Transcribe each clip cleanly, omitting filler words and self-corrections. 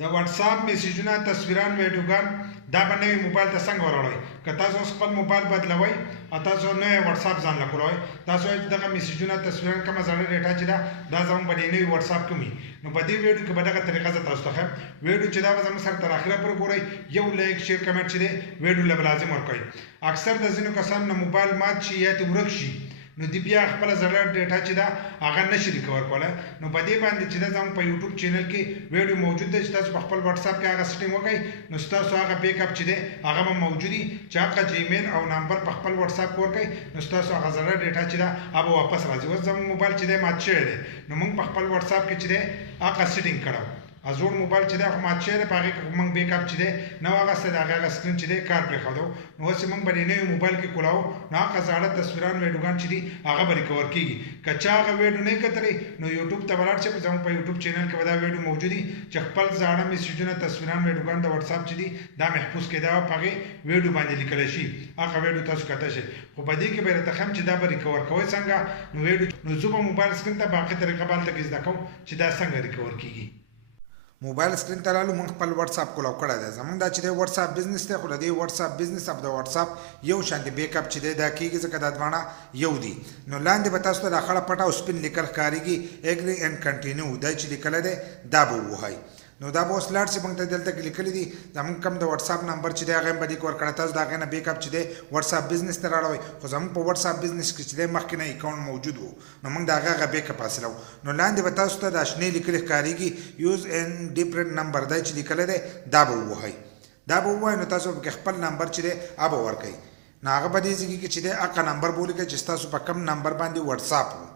د واتس اپ میسجونه تصویران ویډیوګان دا به نوی موبایل ته څنګه وراړئ که تاسو خپل موبایل بدلوئ او تاسو نوی واتس اپ ځان له کولوئ تاسو دغه میسجونه تصویران کومه زړه ډیټا چې دا زموږ په دې نوي واتس اپ کې وي نو په دې ویډیو کې به دغه طریقه زه تاسو ته ښیم ویډیو چې دا به زموږ سره تر اخره پورې ګورئ یو لایک شیر کمنټ چې دی ویډیو له لازم ورکوئ اکثر د ځینو کسانو نه موبایل مات شي یا دې ورک شي نو دی بیا خپل زړه ډیټا چې دا هغه نشي ریکور کولای نو په دې باندې چې دا زموږ په یوټیوب چینل کې ویډیو موجود دی چې تاسو په خپل واتس اپ کې هغه سیټینګ وکړئ نو تاسو هغه بیک اپ چې دی هغه به موجودي چې هغه جیمیل او نمبر په خپل واتس اپ ورکړئ نو تاسو هغه زړه ډیټا چې دا هغه واپس راځي اوس زموږ موبایل چې دی مات شوی دی نو موږ په خپل واتس اپ کې چې دی هغه سیټینګ کړو ازور موبایل چې دا خو مات شوی دی په هغې کې موږ بیک اپ چې دی نو هغه څه د هغه سکرین چې دی کار پرېښودو نو اوس یې موږ به د نوي موبایل کې کولاو نو هغه زاړه تصویران ویډیوګان چې دي هغه به ریکور کېږي که چا هغه ویډیو نه کتلی نو یوټیوب ته به لاړ شئ زموږ په یوټیوب چینل کې به دا ویډیو موجود دي چې خپل زاړه میسجونه تصویران ویډیوګان د واتس اپ چې دي دا محفوظ کېده او په هغې ویډیو باندې لیکلی شي هغه ویډیو تاسو کتلی شئ خو په دې کې به یې راته ښیم چې دا به ریکور کوئ څنګه نو ویډیو نو زه به موبایل سکرین ته باقي طریقه به هلته کې زده کوم چې دا څنګه ریکور کېږي موبایل سکرین ته رالو موږ خپل واتس اپ کولاو کړی دی زموږ دا چې دی واتس اپ بزنس دی خو د دې واتس اپ بزنس او د واتس اپ یو شانتې بیک اپ چې دی دا کېږي ځکه دا دواړه یو دي نو لاندې به تاسو ته دا خړه پټه او سپین لیکل ښکارېږي اګري اینډ کنټینیو دا چې لیکلی دی دا به ووهئ نو دا به اوس لاړ شي موږ ته دلته کې لیکلي دي زموږ کوم د واتس اپ نمبر چې دی هغه هم به دې کې ورکړی تاسو د هغې نه بیک اپ چې دی واتس اپ بزنس ته راړوئ خو زموږ په واتس اپ بزنس کې چې دی مخکې نه اکاونټ موجود و نو موږ د هغه بیک اپ حاصلو نو لاندې به تاسو ته دا شنې لیکلي ښکارېږي یوز این ډیفرنټ نمبر دی چې لیکلی دی دا به ووهئ دا به ووایئ نو تاسو پکې خپل نمبر چې دی هغه به ورکوئ نو هغه به دې ځای کې چې دی هغه نمبر به ولیکئ چې ستاسو په کوم نمبر باندې واتس اپ و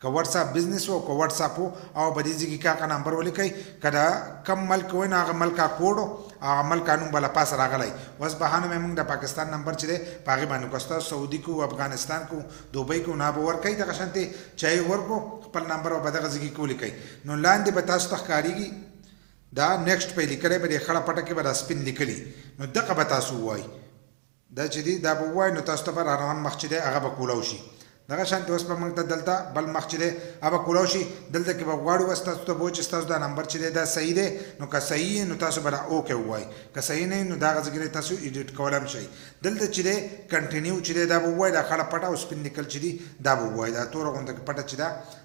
که واتس اپ بزنس و که واتس اپ و او په دې ځای کې هغه نمبر ولیکئ که دا کم ملک وای نو هغه ملک کوډ هغه ملک نوم به له پاسه راغلی اوس بهانه مې موږ د پاکستان نمبر چې دی په هغې باندې که ستاسو سعودي کو افغانستان کو دوبۍ کو نه به ورکوئ دغه شانتې چای ورکو خپل نمبر به دغه ځای کې ولیکئ نو لاندې به تاسو ته ښکارېږي دا نیکسټ په لیکلی به دې خړه پټه کې به دا سپین لیکلي نو دغه به تاسو ووایئ دا چې دی دا به ووایئ نو تاسو ته به را روان مخ چې دی هغه به کولاو شي دغه شانتې اوس به موږ ته دلته بل مخ چې دی هغه کولاو شي دلته کې به غواړو اوس تاسو ته به وایي چې ستاسو دا نمبر چې دی دا صحیح دی نو که صحیح نو تاسو به اوکې ووایئ که صحیح نه نو دغه ځای تاسو ایډیټ کولی هم شئ دلته چې دی کنټینیو چې دی دا به ووایئ دا خړه پټه او سپین لیکل چې دي دا به ووایئ دا توره غونډه پټه چې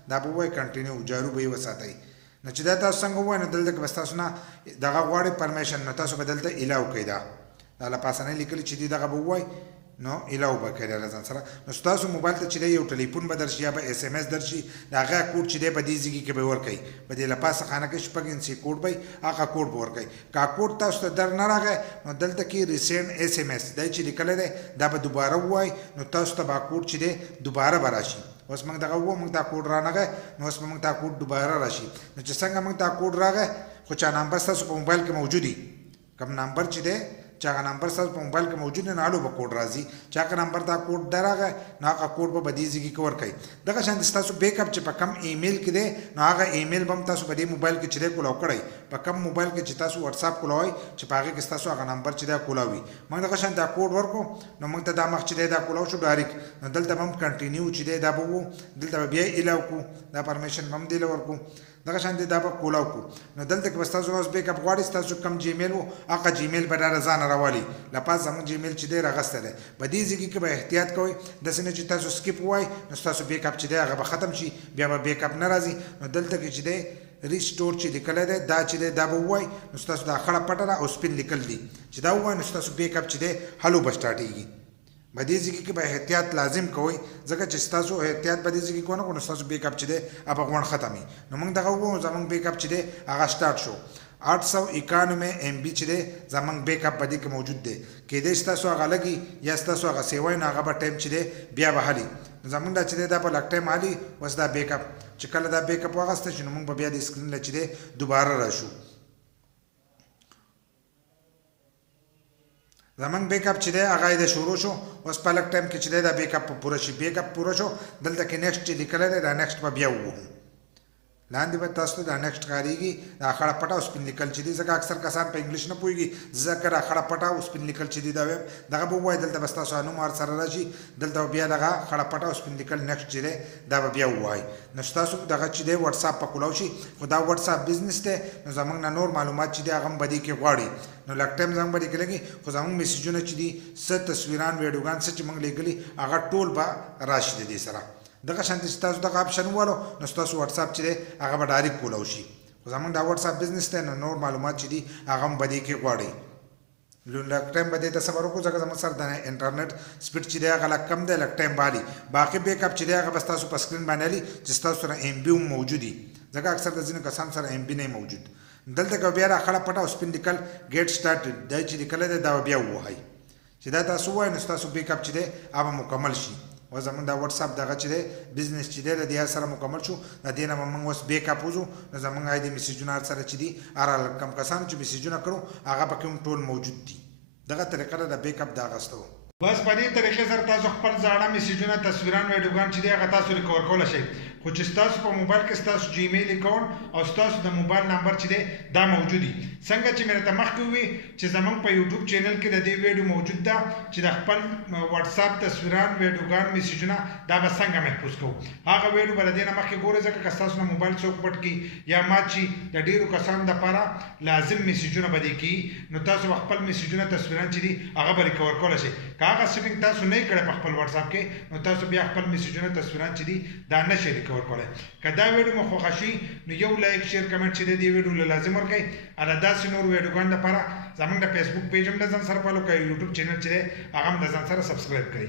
دا به ووایئ کنټینیو جارو به یې وساتئ نو چې دا تاسو څنګه ووایئ نو دلته کې به ستاسو نه دغه غواړئ پرمیشن نو تاسو به دلته الاو کوئ دا له پاسه نه لیکلي چې دي دغه به ووایئ نو الاو به کوئ له ځان سره نو ستاسو موبایل ته چې دی یو ټلیفون به درشي یا به اس ام اس درشي د هغه کوډ چې دی په دې ځای کې به ورکوئ په دې له پاسه خانه کې شپږ انچي کوډ به هغه کوډ به ورکوئ که کوډ تاسو ته در نه راغی نو دلته کې ریسینډ اس ام اس دی چې لیکلی دی دا به دوباره ووایئ نو تاسو ته به کوډ چې دی دوباره به راشي اوس موږ دغه ووایو موږ دا کوډ رانغی نو اوس به موږ دا کوډ دوباره راشي نو چې څنګه موږ دا کوډ راغی خو چا نمبر ستاسو په موبایل کې موجود وي کوم نمبر چې دی چې هغه نمبر ستاسو په موبایل کې موجود دی نو هلو به کوډ راځي چې هغه نمبر دا کوډ درغی نو هغه کوډ به دې ځای کې ورکوئ دغه شانتې ستاسو بیک اپ چې په کم ایمیل کې دی نو هغه ایمیل به هم تاسو په دې موبایل کې چې دی کولاو کړئ په کم موبایل کې چې تاسو واتس اپ کولاوئ چې په هغې کې ستاسو هغه نمبر چې دی کولاوي موږ دغه شان دا کوډ ورکړو نو موږ ته دا مخ چې دی دا کولاو شو ډایرکټ نو دلته به هم کنټینیو چې دی دا به وو دلته به بیا الاو کړو دا پرمیشن به هم دې له ورکړو دغه شانتې دا به کولاو کړو نو دلته کې به ستاسو اوس بیک اپ غواړي ستاسو کم جیمیل و هغه جیمیل به ډېره ځانه راولي له پاس زموږ جیمیل چې دی راغستی دی په دې ځای کې به احتیاط کوئ داسې نه چې تاسو سکیپ ووایئ نو ستاسو بیک اپ چې دی هغه به ختم شي بیا به بیک اپ نه راځي نو دلته کې چې دی ریسټور چې لیکلی دی دا چې دی دا به ووایئ نو ستاسو دا خړه پټه ده او سپین لیکل دي چې دا ووایئ نو ستاسو بیک اپ چې دی هلو به سټارټېږي په دې ځای کې به احتیاط لازم کوئ ځکه چې ستاسو احتیاط په دې ځای کې ونه کړو نو ستاسو بیک اپ چې دی هغه غونډ ختم وي نو موږ دغه ووایو زموږ بیک اپ چې دی هغه سټارټ شو 891 MB چې دی زموږ بیک اپ په دې کې موجود دی کیدای شي ستاسو هغه لګي یا ستاسو هغه سیوی نو هغه به ټایم چې دی بیا به حلي نو زموږ دا چې دی دا په لږ ټایم حلي اوس دا بیک اپ چې کله دا بیک اپ واخیسته شي نو موږ به بیا د سکرین له چې دی دوباره راشو زمونږ بیک اپ چې دی هغه یې د شروع شو اوس په لږ ټایم کې چې دی دا بیک اپ پوره شي بیک اپ پوره شو دلته کې نیکسټ چې لیکلی دی دا نیکسټ به بیا ووهو لاندې به تاسو ته دا نیکسټ کاریږي دا خړه پټه او سپین لیکل چې دي ځکه اکثر کسان په انګلیش نه پوهېږي ځکه دا خړه پټه او سپین لیکل چې دي دا ویم دغه به ووایي دلته به ستاسو نوم سره راشي دلته بیا دغه خړه پټه او سپین لیکل نیکسټ چې دی دا به بیا ووایي نو ستاسو دغه چې دی وټساپ په کولاو شي خو دا وټساپ بزنس دی نو زموږ نه نور معلومات چې دی هغه هم به دې کې غواړي نو لږ ټایم زموږ به دې کې لګي خو زموږ میسیجونه چې دي څه تصویران ویډیوګان څه چې موږ لیږلي هغه ټول به راشي د دې سره دغه شانتي چې تاسو دغه اپشن ووالو نو ستاسو وټساپ چې دی هغه به ډایرکټ کولاو شي خو زموږ دا وټساپ بزنس دی نو نور معلومات چې دي هغه هم به دې کې غواړي لږ ټایم به دې ته صبر وکړو ځکه زموږ سره د انټرنیټ سپیډ چې دی هغه لږ کم دی لږ ټایم باندې باقي بیک اپ چې دی هغه به ستاسو په سکرین باندې علي چې ستاسو سره ام بي هم موجود دي ځکه اکثر د ځینو کسانو سره ام بي نه موجود دلته که بیا را خړه پټه او سپین لیکل ګیټ سټارټ دا چې لیکلی دی دا بیا ووهئ چې دا تاسو ووایئ نو ستاسو بیک اپ چې دی هغه مکمل شي و زموږ دا وټساپ دغه چې دی بزنس چې دی د دې سره مکمل شو د دې نه به موږ اوس بیک اپ وځو نو زموږ د میسیجونه هر سره چې دي هر کم کسانو چې میسیجونه کړو هغه پکې هم ټول موجود دي دغه طریقه ده د بیک اپ د اخیستو بس په دې طریقې سره تاسو خپل زاړه میسیجونه تصویران ویډیوګان چې دی هغه تاسو ریکور کولی شئ خو چې ستاسو په موبایل کې ستاسو جیمیل اکاونټ او ستاسو د موبایل نمبر چې دی دا موجود دي څنګه چې مې راته مخکې ووي چې زموږ په یوټیوب چینل کې د دې ویډیو موجود ده چې د خپل وټساپ تصویران ویډیوګان میسیجونه دا به څنګه محفوظ کوو هغه ویډیو به له دې نه مخکې ګورئ ځکه که ستاسو نه موبایل څوک پټ کړي یا مات شي د ډېرو کسانو دپاره لازم میسیجونه به دې کړي نو تاسو به خپل میسیجونه تصویران چې دي هغه به ریکور کولی شئ که هغه سیټینګ تاسو نه یې کړی په خپل وټساپ کې نو تاسو بیا خپل میسیجونه تصویران چې دي دا نه شئ ریکور کولی که دا ویډیو مو خوښه شي نو یو لایک شیر کمنټ چې دی دې ویډیو له لازم ورکړئ او د داسې نور ویډیوګانو لپاره زموږ د فیسبوک پیج هم د ځان سره فالو کړئ یوټیوب چینل چې دی هغه هم د ځان سره سبسکرایب کړئ